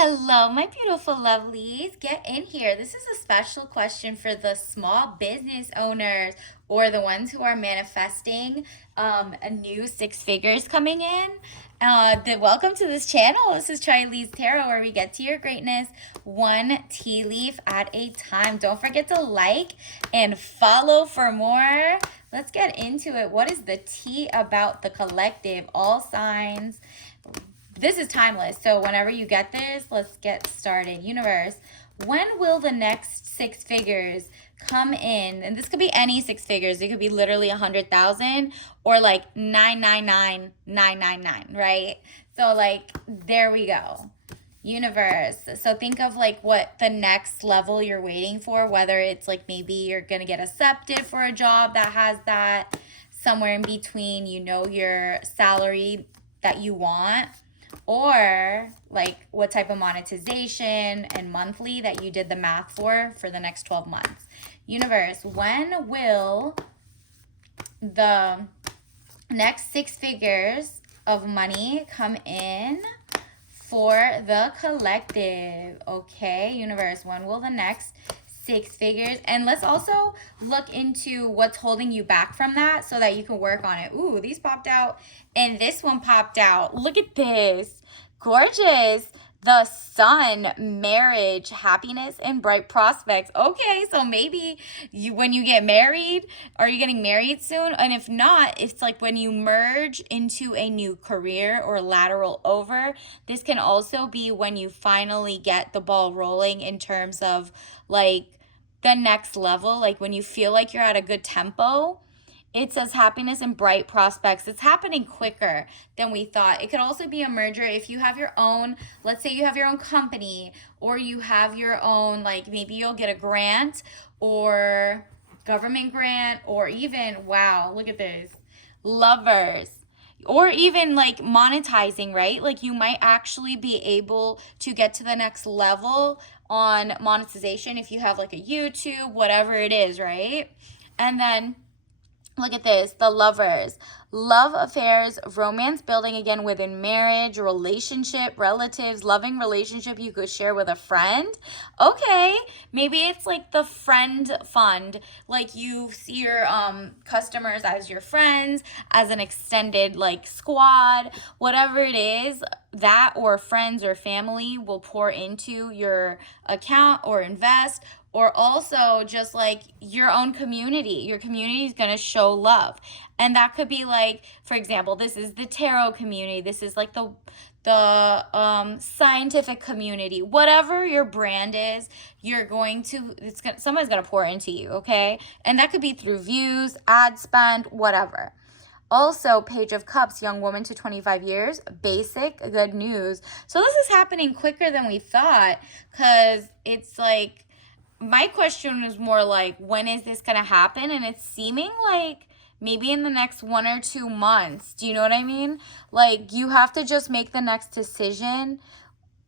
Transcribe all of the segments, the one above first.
Hello, my beautiful lovelies. Get in here. This is a special question for the small business owners or the ones who are manifesting a new six figures coming in. Welcome to this channel. This is Charlie's Tarot, where we get to your greatness one tea leaf at a time. Don't forget to like and follow for more. Let's get into it. What is the tea about the collective? All signs. This is timeless. So whenever you get this, let's get started. Universe, when will the next six figures come in? And this could be any six figures. It could be literally 100,000 or like 999,999, right? So like, there we go. Universe. So think of like what the next level you're waiting for, whether it's like maybe you're going to get accepted for a job that has that, somewhere in between, your salary that you want, or like what type of monetization and monthly that you did the math for the next 12 months. Universe, when will the next six figures of money come in for the collective? Okay, universe, when will the next six figures? And let's also look into what's holding you back from that so that you can work on it. Ooh, these popped out and this one popped out. Look at this. Gorgeous. The sun, marriage, happiness, and bright prospects. Okay, so maybe when you get married, are you getting married soon? And if not, it's like when you merge into a new career or lateral over. This can also be when you finally get the ball rolling in terms of like the next level, like when you feel like you're at a good tempo. It says happiness and bright prospects. It's happening quicker than we thought. It could also be a merger if you have your own, let's say you have your own company, or you have your own, like maybe you'll get a grant or government grant, or even, wow, look at this, lovers. Or even like monetizing, right? Like you might actually be able to get to the next level on monetization if you have like a YouTube, whatever it is, right? And then look at this, the lovers. Love affairs, romance building again within marriage, relationship, relatives, loving relationship you could share with a friend. Okay, maybe it's like the friend fund. Like you see your customers as your friends, as an extended like squad, whatever it is, that or friends or family will pour into your account or invest, or also just like your own community. Your community is going to show love. And that could be like, for example, this is the tarot community. This is like the scientific community. Whatever your brand is, somebody's going to pour into you, okay? And that could be through views, ad spend, whatever. Also, Page of Cups, young woman to 25 years, basic, good news. So this is happening quicker than we thought, because it's like, my question is more like, when is this going to happen? And it's seeming like maybe in the next 1 or 2 months. Do you know what I mean? Like you have to just make the next decision.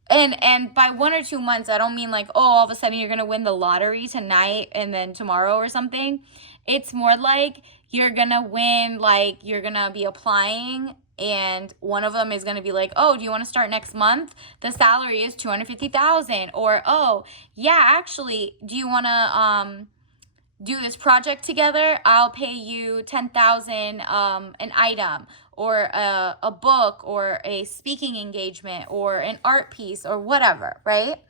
And by 1 or 2 months, I don't mean like, oh, all of a sudden you're going to win the lottery tonight and then tomorrow or something. It's more like you're going to win, like you're going to be applying, and one of them is going to be like, oh, do you want to start next month? The salary is $250,000. Or, oh, yeah, actually, do you want to do this project together? I'll pay you $10,000 an item, or a book, or a speaking engagement, or an art piece, or whatever, right?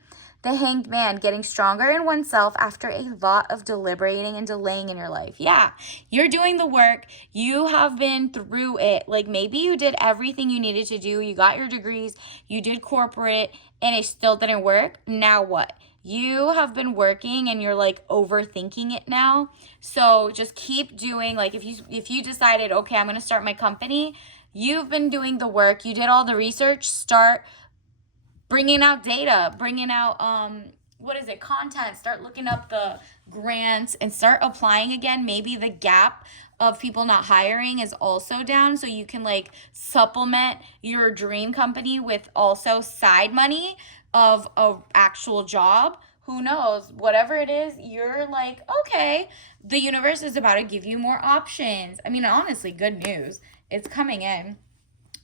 The Hanged Man, getting stronger in oneself after a lot of deliberating and delaying in your life. Yeah, you're doing the work. You have been through it. Like maybe you did everything you needed to do. You got your degrees. You did corporate and it still didn't work. Now what? You have been working and you're like overthinking it now. So just keep doing, like if you decided, okay, I'm going to start my company, you've been doing the work. You did all the research. Start bringing out data, bringing out, content. Start looking up the grants and start applying again. Maybe the gap of people not hiring is also down, so you can like supplement your dream company with also side money of a actual job. Who knows? Whatever it is, you're like, okay, the universe is about to give you more options. I mean, honestly, good news. It's coming in.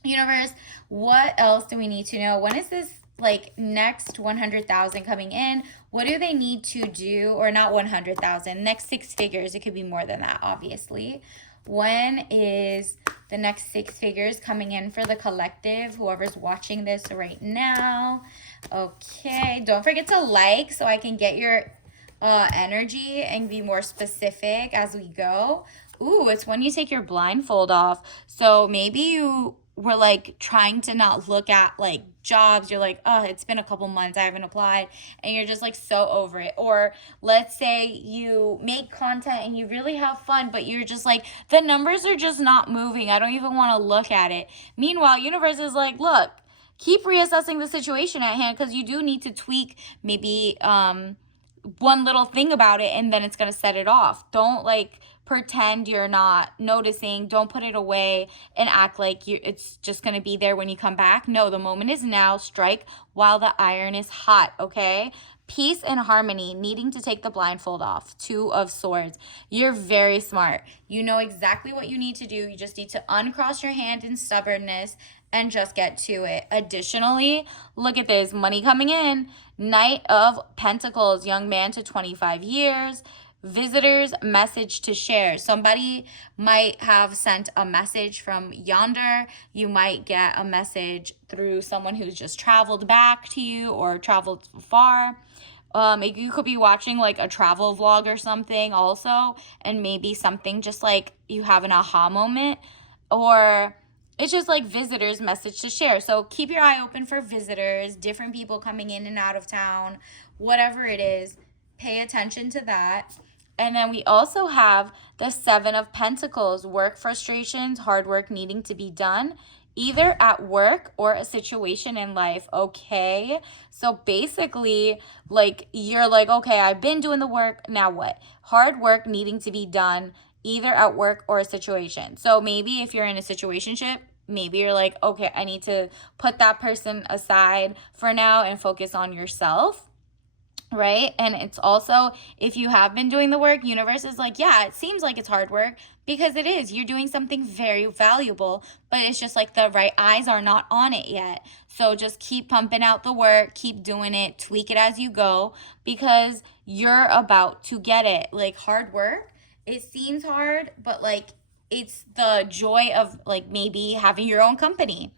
Universe, what else do we need to know? When is this like next 100,000 coming in, what do they need to do? Or not 100,000, next six figures. It could be more than that, obviously. When is the next six figures coming in for the collective, whoever's watching this right now? Okay, don't forget to like so I can get your energy and be more specific as we go. Ooh, it's when you take your blindfold off. So maybe you were like trying to not look at like jobs. You're like, oh, it's been a couple months, I haven't applied, and you're just like so over it. Or let's say you make content and you really have fun, but you're just like, the numbers are just not moving, I don't even want to look at it. Meanwhile, universe is like, look, keep reassessing the situation at hand, because you do need to tweak maybe one little thing about it, and then it's going to set it off. Don't like pretend you're not noticing. Don't put it away and act like it's just going to be there when you come back. No, the moment is now. Strike while the iron is hot, okay? Peace and harmony, needing to take the blindfold off. Two of Swords. You're very smart. You know exactly what you need to do. You just need to uncross your hand in stubbornness and just get to it. Additionally, look at this. Money coming in. Knight of Pentacles, young man to 25 years. Visitors, message to share. Somebody might have sent a message from yonder. You might get a message through someone who's just traveled back to you or traveled far. You could be watching like a travel vlog or something also, and maybe something just like you have an aha moment, or it's just like visitors, message to share. So keep your eye open for visitors, different people coming in and out of town, whatever it is, pay attention to that. And then we also have the Seven of Pentacles, work frustrations, hard work needing to be done, either at work or a situation in life, okay? So basically, like, you're like, okay, I've been doing the work, now what? Hard work needing to be done, either at work or a situation. So maybe if you're in a situationship, maybe you're like, okay, I need to put that person aside for now and focus on yourself. Right? And it's also, if you have been doing the work, universe is like, yeah, it seems like it's hard work, because it is. You're doing something very valuable, but it's just like the right eyes are not on it yet. So just keep pumping out the work, keep doing it, tweak it as you go, because you're about to get it. Like, hard work, it seems hard, but like it's the joy of like maybe having your own company.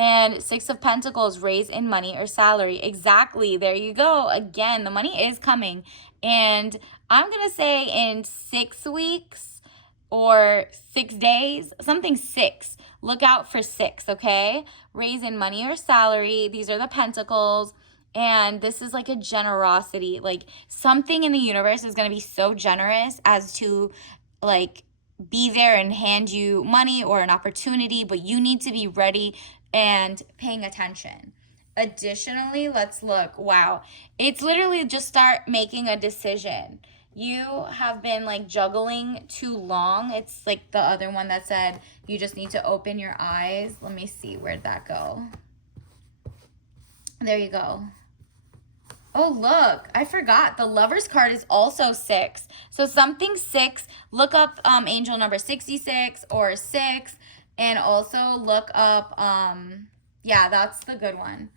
And Six of Pentacles, raise in money or salary. Exactly. There you go. Again, the money is coming. And I'm going to say in 6 weeks or 6 days, something 6. Look out for 6, okay? Raise in money or salary. These are the pentacles. And this is like a generosity. Like, something in the universe is going to be so generous as to like be there and hand you money or an opportunity, but you need to be ready and paying attention. Additionally, let's look. Wow. It's literally just start making a decision. You have been like juggling too long. It's like the other one that said you just need to open your eyes. Let me see, where'd that go? There you go. Oh, look, I forgot. The Lover's card is also 6. So something 6, look up angel number 66 or 6. And also look up, yeah, that's the good one.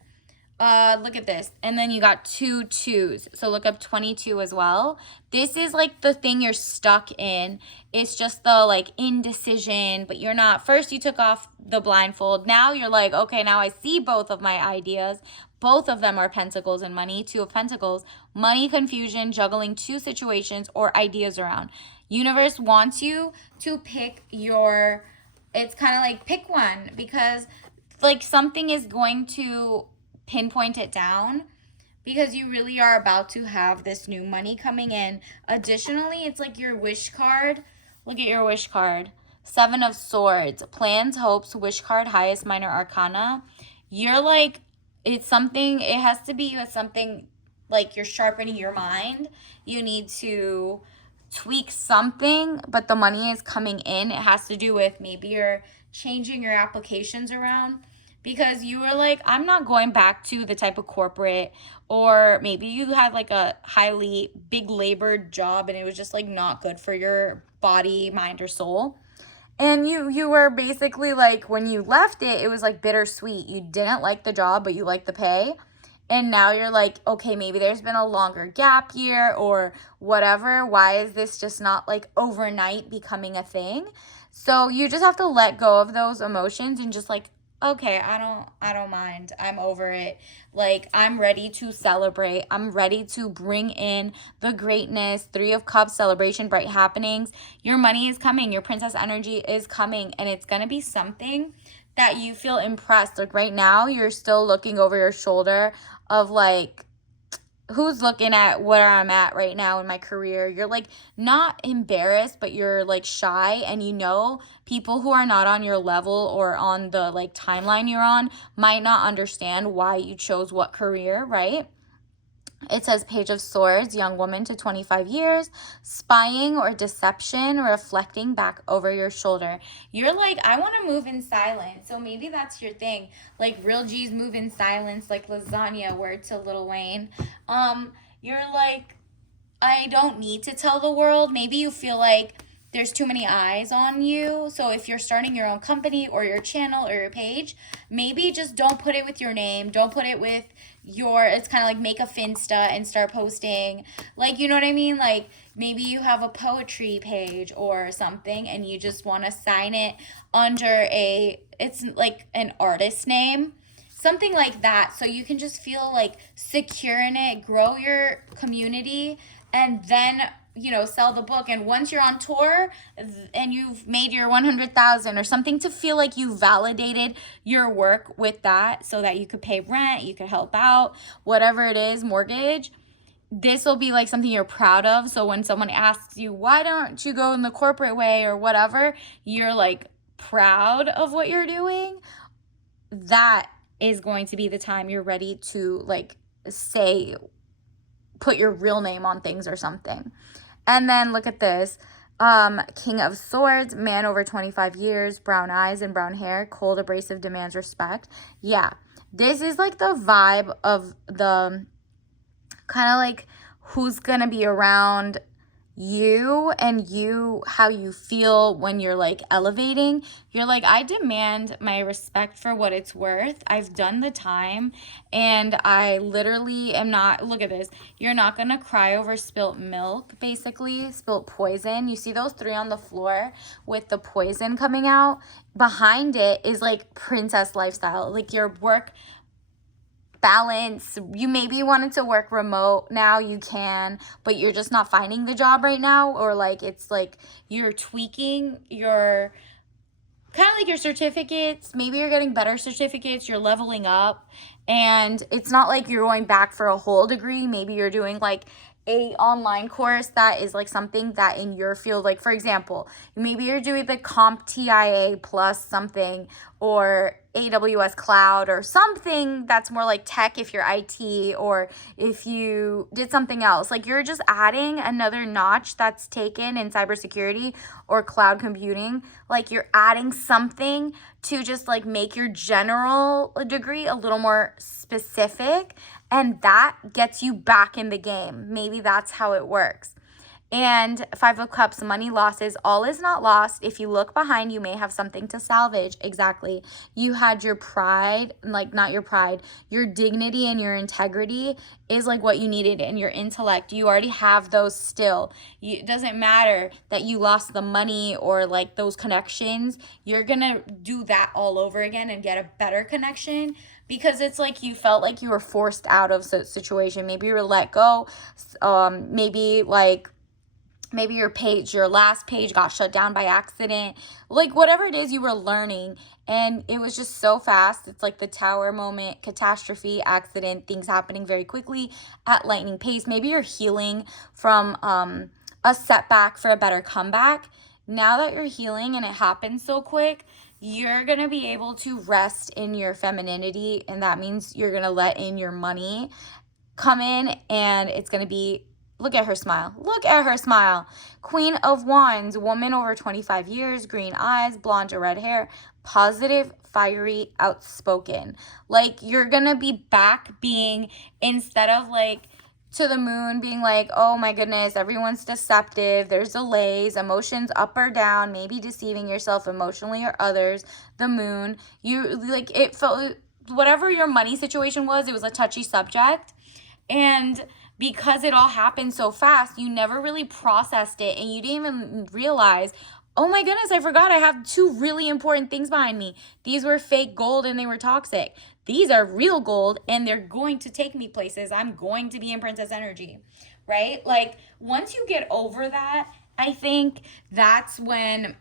Look at this. And then you got 2 2s. So look up 22 as well. This is like the thing you're stuck in. It's just the like indecision, but you're not. First you took off the blindfold. Now you're like, okay, now I see both of my ideas. Both of them are pentacles and money. 2 of Pentacles, money, confusion, juggling 2 situations or ideas around. Universe wants you to pick your... It's kind of like pick one, because like something is going to pinpoint it down, because you really are about to have this new money coming in. Additionally, it's like your wish card. Look at your wish card. 7 of Swords, plans, hopes, wish card, highest minor arcana. You're like, it's something, it has to be with something like you're sharpening your mind. You need to tweak something, but the money is coming in. It has to do with maybe you're changing your applications around, because you were like, I'm not going back to the type of corporate, or maybe you had like a highly big labored job and it was just like not good for your body, mind, or soul. And you were basically like, when you left it, it was like bittersweet. You didn't like the job, but you liked the pay. and now you're like, okay, maybe there's been a longer gap year or whatever. Why is this just not like overnight becoming a thing? So you just have to let go of those emotions and just like, okay, I don't mind. I'm over it. Like, I'm ready to celebrate. I'm ready to bring in the greatness. 3 of Cups, celebration, bright happenings. Your money is coming. Your princess energy is coming, and it's going to be something that you feel impressed. Like right now, you're still looking over your shoulder of like, who's looking at where I'm at right now in my career. You're like not embarrassed, but you're like shy, and you know people who are not on your level or on the like timeline you're on might not understand why you chose what career, right? It says Page of Swords, young woman to 25 years, spying or deception, reflecting back over your shoulder. You're like, I want to move in silence. So maybe that's your thing. Like real G's move in silence, like lasagna, word to Lil Wayne. You're like, I don't need to tell the world. Maybe you feel like there's too many eyes on you. So if you're starting your own company or your channel or your page, maybe just don't put it with your name. Don't put it with it's kind of like make a Finsta and start posting. Like, you know what I mean? Like maybe you have a poetry page or something and you just want to sign it under it's like an artist name. Something like that. So you can just feel like secure in it, grow your community, and then sell the book. And once you're on tour and you've made your 100,000 or something, to feel like you validated your work with that so that you could pay rent, you could help out, whatever it is, mortgage, this will be like something you're proud of. So when someone asks you, why don't you go in the corporate way or whatever, you're like proud of what you're doing. That is going to be the time you're ready to like say, put your real name on things or something. And then look at this. King of Swords, man over 25 years, brown eyes and brown hair, cold, abrasive, demands respect. Yeah, this is like the vibe of the kind of like who's gonna be around you and how you feel when you're like elevating. You're like, I demand my respect for what it's worth. I've done the time, and I literally am not, look at this, you're not gonna cry over spilt milk, basically spilt poison. You see those 3 on the floor with the poison coming out? Behind it is like princess lifestyle, like your work balance. You maybe wanted to work remote, now you can, but you're just not finding the job right now, or like it's like you're tweaking your kind of like your certificates. Maybe you're getting better certificates, you're leveling up, and it's not like you're going back for a whole degree. Maybe you're doing like a online course that is like something that in your field, like for example, maybe you're doing the CompTIA plus something, or AWS cloud, or something that's more like tech if you're IT, or if you did something else, like you're just adding another notch that's taken in cybersecurity or cloud computing. Like you're adding something to just like make your general degree a little more specific, and that gets you back in the game. Maybe that's how it works. And 5 of Cups, money losses, all is not lost. If you look behind, you may have something to salvage. Exactly. You had your pride, like not your pride, your dignity and your integrity is like what you needed, and your intellect. You already have those still. It doesn't matter that you lost the money or like those connections. You're going to do that all over again and get a better connection, because it's like you felt like you were forced out of a situation. Maybe you were let go. Maybe your last page got shut down by accident. Like whatever it is, you were learning, and it was just so fast. It's like the tower moment, catastrophe, accident, things happening very quickly at lightning pace. Maybe you're healing from a setback for a better comeback. Now that you're healing and it happens so quick, you're going to be able to rest in your femininity, and that means you're going to let in your money come in, and it's going to be, look at her smile. Look at her smile. Queen of Wands, woman over 25 years, green eyes, blonde or red hair, positive, fiery, outspoken. Like you're going to be back being, instead of like to the moon being like, oh my goodness, everyone's deceptive, there's delays, emotions up or down, maybe deceiving yourself emotionally or others. The moon, you like, it felt whatever your money situation was, it was a touchy subject. And because it all happened so fast, you never really processed it and you didn't even realize, oh my goodness, I forgot I have two really important things behind me. These were fake gold and they were toxic. These are real gold and they're going to take me places. I'm going to be in princess energy, right? Like once you get over that, I think that's when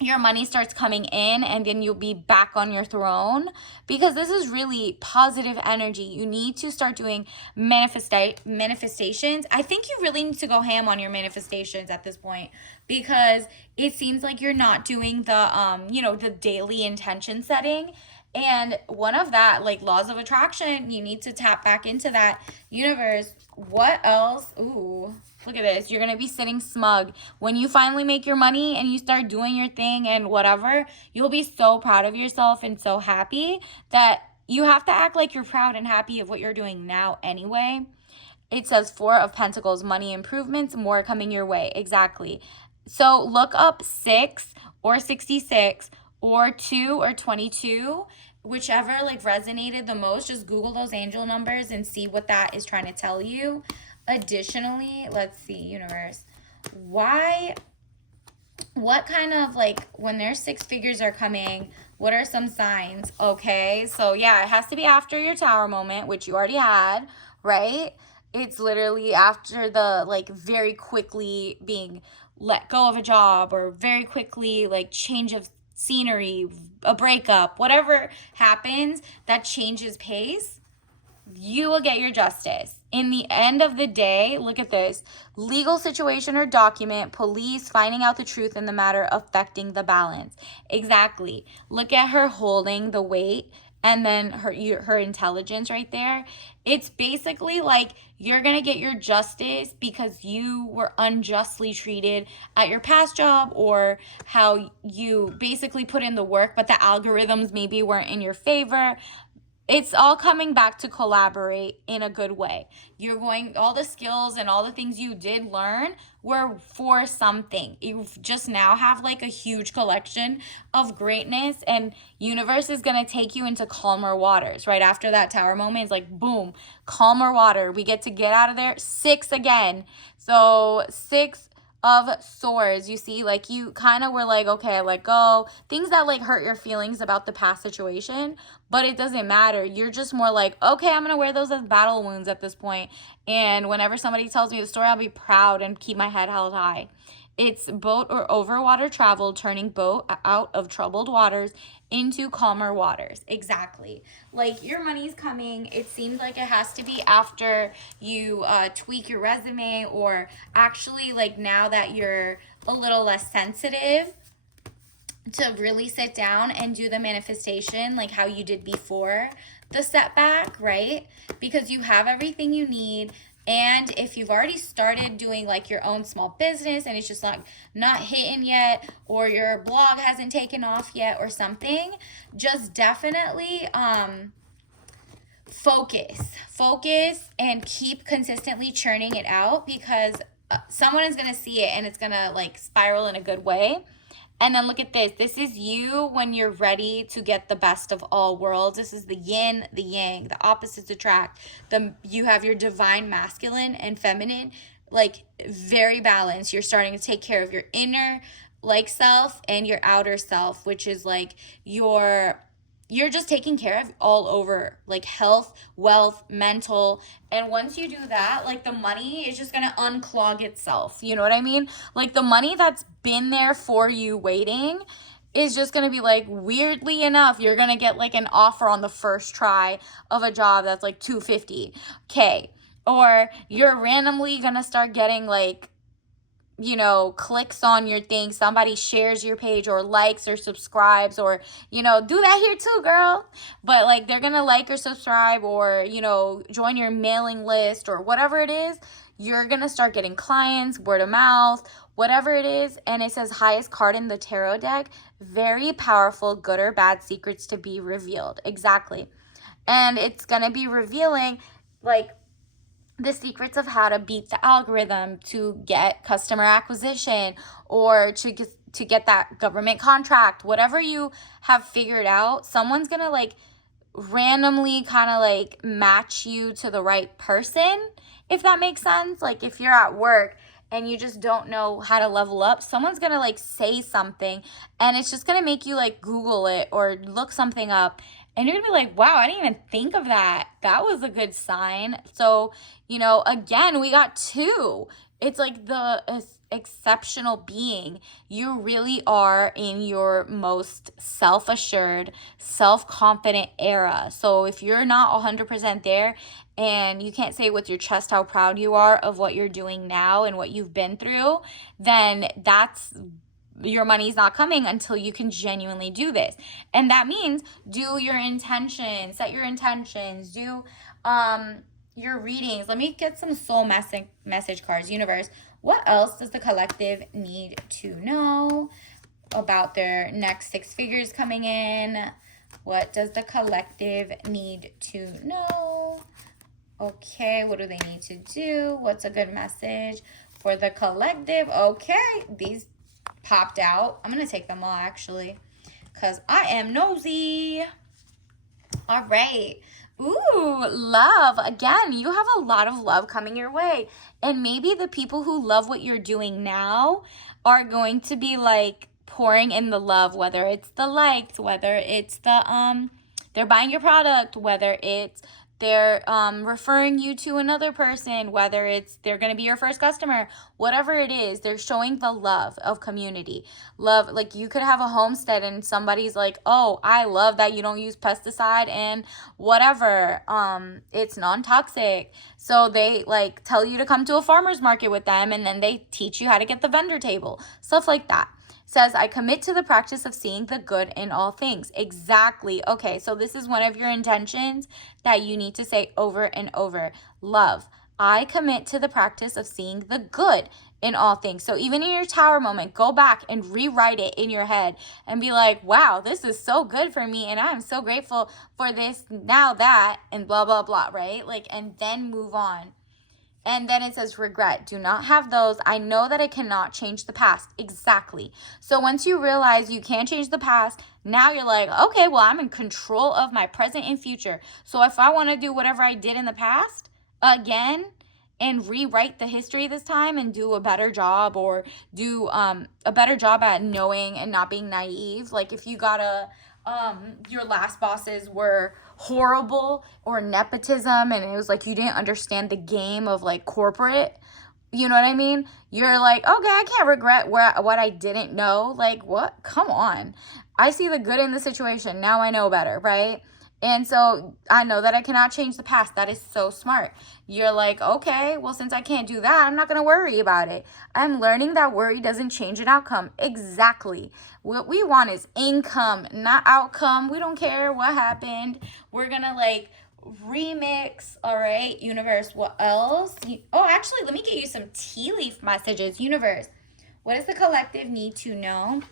your money starts coming in and then you'll be back on your throne, because this is really positive energy. You need to start doing manifestations. I think you really need to go ham on your manifestations at this point, because it seems like you're not doing the daily intention setting. And one of that, like laws of attraction, you need to tap back into that. Universe, what else? Ooh, look at this. You're going to be sitting smug. When you finally make your money and you start doing your thing and whatever, you'll be so proud of yourself and so happy that you have to act like you're proud and happy of what you're doing now anyway. It says 4 of Pentacles, money improvements, more coming your way. Exactly. So look up 6 or 66 or 2 or 22, whichever like resonated the most. Just Google those angel numbers and see what that is trying to tell you. Additionally, let's see, universe, what kind of like when their 6 figures are coming, what are some signs? Okay, so yeah, it has to be after your tower moment, which you already had, right? It's literally after the like very quickly being let go of a job, or very quickly like change of scenery, a breakup, whatever happens that changes pace, you will get your justice. In the end of the day, look at this. Legal situation or document, police finding out the truth in the matter affecting the balance. Exactly. Look at her holding the weight and then her intelligence right there. It's basically like you're going to get your justice because you were unjustly treated at your past job, or how you basically put in the work, but the algorithms maybe weren't in your favor. It's all coming back to collaborate in a good way. You're going, all the skills and all the things you did learn were for something. You just now have like a huge collection of greatness, and universe is going to take you into calmer waters. Right after that tower moment is like, boom, calmer water. We get to get out of there. 6 again. So 6 of Swords, you see, like you kind of were like, okay, I let go. Things that like hurt your feelings about the past situation, but it doesn't matter. You're just more like, okay, I'm going to wear those as battle wounds at this point. And whenever somebody tells me the story, I'll be proud and keep my head held high. It's boat or over water travel, turning boat out of troubled waters into calmer waters. Exactly. Like your money's coming. It seems like it has to be after you tweak your resume, or actually like now that you're a little less sensitive, to really sit down and do the manifestation like how you did before the setback, right? Because you have everything you need. And if you've already started doing like your own small business and it's just not hitting yet, or your blog hasn't taken off yet or something, just definitely focus and keep consistently churning it out, because someone is going to see it and it's going to like spiral in a good way. And then look at this. This is you when you're ready to get the best of all worlds. This is the yin, the yang, the opposites attract. You have your divine masculine and feminine, like very balanced. You're starting to take care of your inner like self and your outer self, which is like you're just taking care of all over, like health, wealth, mental. And once you do that, like the money is just going to unclog itself. You know what I mean? Like the money that's been there for you waiting is just going to be like, weirdly enough, you're going to get like an offer on the first try of a job that's like $250K. Or you're randomly going to start getting like, clicks on your thing. Somebody shares your page or likes or subscribes, or, do that here too, girl. But like they're going to like or subscribe, or, join your mailing list or whatever it is. You're going to start getting clients, word of mouth, whatever it is. And it says highest card in the tarot deck. Very powerful, good or bad secrets to be revealed. Exactly. And it's going to be revealing like the secrets of how to beat the algorithm to get customer acquisition, or to get that government contract. Whatever you have figured out, someone's gonna like randomly kind of like match you to the right person, if that makes sense. Like if you're at work and you just don't know how to level up, someone's gonna like say something and it's just gonna make you like Google it or look something up. And you're gonna be like, wow, I didn't even think of that. That was a good sign. So, again, we got two. It's like the exceptional being. You really are in your most self-assured, self-confident era. So if you're not 100% there and you can't say with your chest how proud you are of what you're doing now and what you've been through, then that's your money's not coming until you can genuinely do this. And that means do your intentions, set your intentions, do your readings. Let me get some soul message cards. Universe, what else does the collective need to know about their next 6 figures coming in? What does the collective need to know? Okay, what do they need to do? What's a good message for the collective? Okay, these popped out. I'm going to take them all, actually, because I am nosy. All right. Ooh, love. Again, you have a lot of love coming your way. And maybe the people who love what you're doing now are going to be like pouring in the love, whether it's the likes, whether it's the they're buying your product, whether it's they're referring you to another person, whether it's they're going to be your first customer, whatever it is, they're showing the love of community. Love, like you could have a homestead and somebody's like, oh, I love that you don't use pesticide and whatever, it's non-toxic. So they like tell you to come to a farmer's market with them, and then they teach you how to get the vendor table, stuff like that. Says, I commit to the practice of seeing the good in all things. Exactly. Okay, so this is one of your intentions that you need to say over and over. Love, I commit to the practice of seeing the good in all things. So even in your tower moment, go back and rewrite it in your head and be like, wow, this is so good for me and I'm so grateful for this, now that, and blah, blah, blah, right? Like, and then move on. And then it says, regret, do not have those. I know that I cannot change the past. Exactly. So once you realize you can't change the past, now you're like, okay, well, I'm in control of my present and future. So if I want to do whatever I did in the past again and rewrite the history this time and do a better job, or do a better job at knowing and not being naive. Like if you got your last bosses were horrible or nepotism and it was like you didn't understand the game of like corporate, you know what I mean? You're like, okay, I can't regret what I didn't know. Like, what? Come on. I see the good in the situation. Now I know better, right? And so I know that I cannot change the past. That is so smart. You're like, okay, well, since I can't do that, I'm not going to worry about it. I'm learning that worry doesn't change an outcome. Exactly. What we want is income, not outcome. We don't care what happened. We're going to like remix. All right, universe, what else? Actually, let me get you some tea leaf messages. Universe, what does the collective need to know?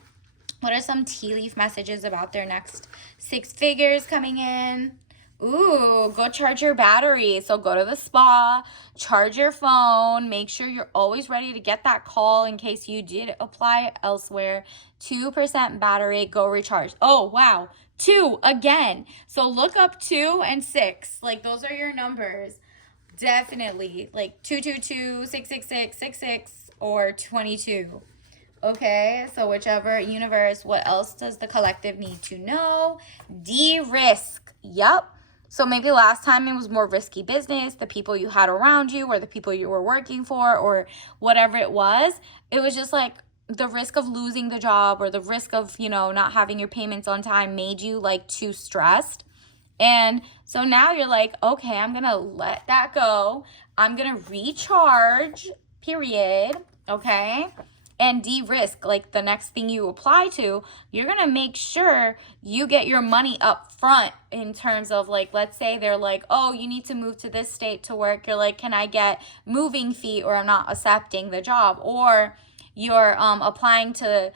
What are some tea leaf messages about their next 6 figures coming in? Ooh, go charge your battery. So go to the spa, charge your phone, make sure you're always ready to get that call in case you did apply elsewhere. 2% battery, go recharge. Oh, wow. 2 again. So look up 2 and 6. Like those are your numbers. Definitely. Like 222, 666, 66, or 22. Okay, so whichever. Universe, what else does the collective need to know? De-risk. Yup. So maybe last time it was more risky business. The people you had around you or the people you were working for or whatever it was. It was just like the risk of losing the job or the risk of, not having your payments on time made you like too stressed. And so now you're like, okay, I'm going to let that go. I'm going to recharge, period. Okay. And de-risk, like the next thing you apply to, you're going to make sure you get your money up front in terms of like, let's say they're like, oh, you need to move to this state to work. You're like, can I get moving fee or I'm not accepting the job? Or you're applying to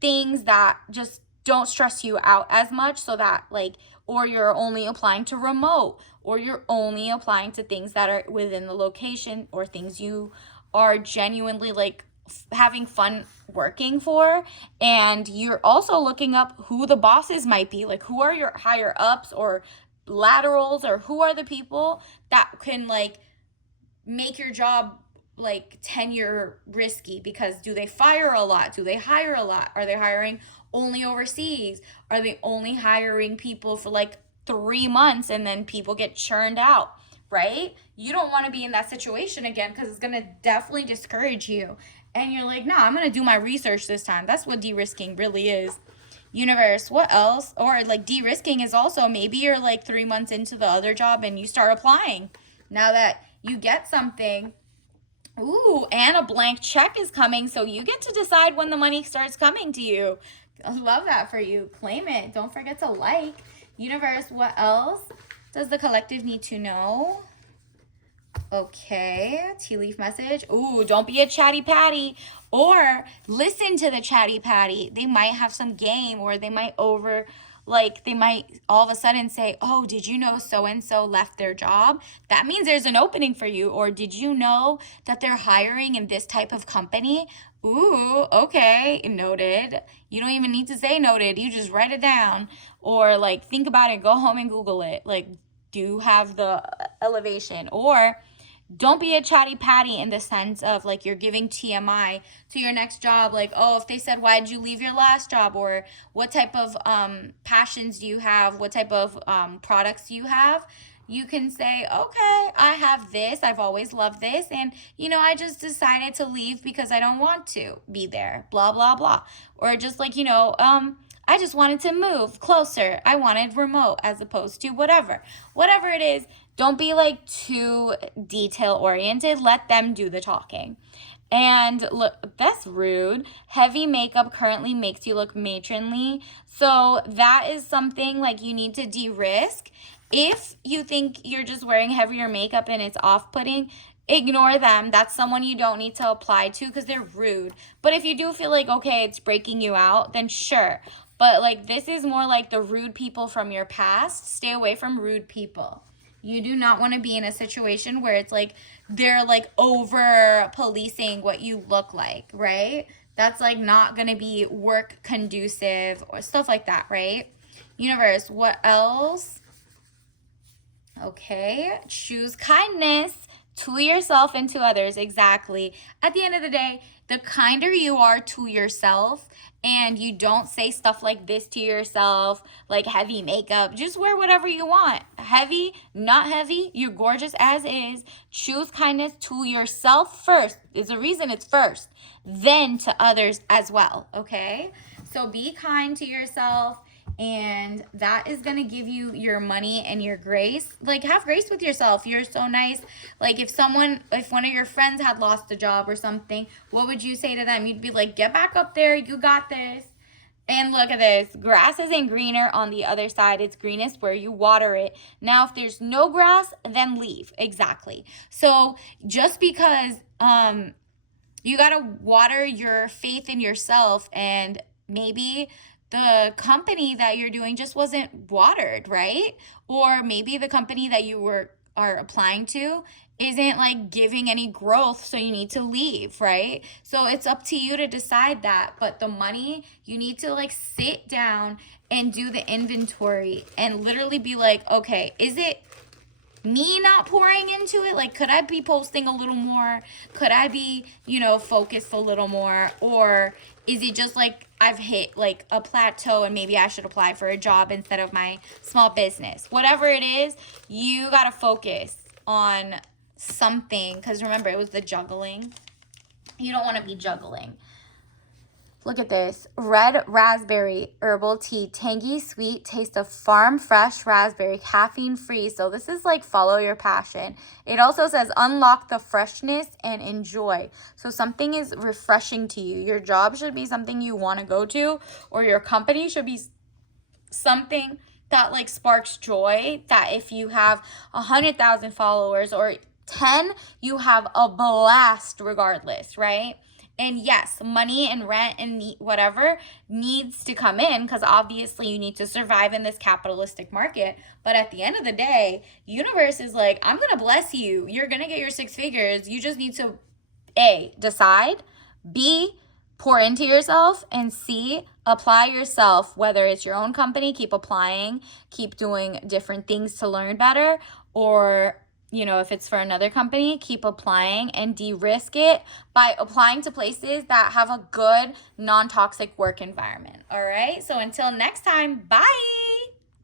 things that just don't stress you out as much, so that like, or you're only applying to remote, or you're only applying to things that are within the location, or things you are genuinely like having fun working for. And you're also looking up who the bosses might be, like who are your higher ups or laterals, or who are the people that can like make your job like tenure risky? Because do they fire a lot? Do they hire a lot? Are they hiring only overseas? Are they only hiring people for like 3 months and then people get churned out, right? You don't want to be in that situation again, because it's going to definitely discourage you. And you're like, no, I'm going to do my research this time. That's what de-risking really is. Universe, what else? Or like de-risking is also maybe you're like 3 months into the other job and you start applying. Now that you get something, ooh, and a blank check is coming, so you get to decide when the money starts coming to you. I love that for you. Claim it. Don't forget to like. Universe, what else does the collective need to know? Okay, tea leaf message. Ooh, don't be a chatty patty, or listen to the chatty patty. They might have some game, or they might they might all of a sudden say, oh, did you know so-and-so left their job? That means there's an opening for you. Or did you know that they're hiring in this type of company? Ooh, okay, noted. You don't even need to say noted. You just write it down. Or like think about it, go home and Google it. Like, do have the elevation. Or don't be a chatty patty in the sense of like you're giving TMI to your next job. Like, oh, if they said, why did you leave your last job? Or what type of passions do you have? What type of products do you have? You can say, okay, I have this. I've always loved this. And, I just decided to leave because I don't want to be there, blah, blah, blah. Or just like, I just wanted to move closer. I wanted remote as opposed to whatever. Whatever it is, don't be like too detail oriented. Let them do the talking. And look, that's rude. Heavy makeup currently makes you look matronly. So that is something like you need to de-risk. If you think you're just wearing heavier makeup and it's off-putting, ignore them. That's someone you don't need to apply to because they're rude. But if you do feel like, okay, it's breaking you out, then sure. But like this is more like the rude people from your past. Stay away from rude people. You do not want to be in a situation where it's like they're like over policing what you look like, right? That's like not going to be work conducive or stuff like that, right? Universe, what else? Okay, choose kindness to yourself and to others. Exactly. At the end of the day, the kinder you are to yourself and you don't say stuff like this to yourself, like heavy makeup, just wear whatever you want. Heavy, not heavy, you're gorgeous as is. Choose kindness to yourself first. There's a reason it's first, then to others as well, okay? So be kind to yourself. And that is going to give you your money and your grace. Like, have grace with yourself. You're so nice. Like, if one of your friends had lost a job or something, what would you say to them? You'd be like, get back up there. You got this. And look at this. Grass isn't greener on the other side. It's greenest where you water it. Now, if there's no grass, then leave. Exactly. So just because you got to water your faith in yourself, and maybe the company that you're doing just wasn't watered, right? Or maybe the company that you are applying to isn't like giving any growth, so you need to leave, right? So it's up to you to decide that. But the money, you need to like sit down and do the inventory and literally be like, okay, is it me not pouring into it? Like, could I be posting a little more? Could I be, focused a little more? Or is it just like I've hit like a plateau and maybe I should apply for a job instead of my small business? Whatever it is, you got to focus on something, because remember, it was the juggling. You don't want to be juggling. Look at this. Red raspberry herbal tea. Tangy, sweet taste of farm fresh raspberry. Caffeine free. So this is like follow your passion. It also says unlock the freshness and enjoy. So something is refreshing to you. Your job should be something you want to go to, or your company should be something that like sparks joy, that if you have 100,000 followers or 10, you have a blast regardless, right? And yes, money and rent and whatever needs to come in, because obviously you need to survive in this capitalistic market. But at the end of the day, universe is like, I'm going to bless you. You're going to get your 6 figures. You just need to A, decide, B, pour into yourself, and C, apply yourself, whether it's your own company, keep applying, keep doing different things to learn better, or if it's for another company, keep applying and de-risk it by applying to places that have a good non-toxic work environment. All right, so until next time, bye.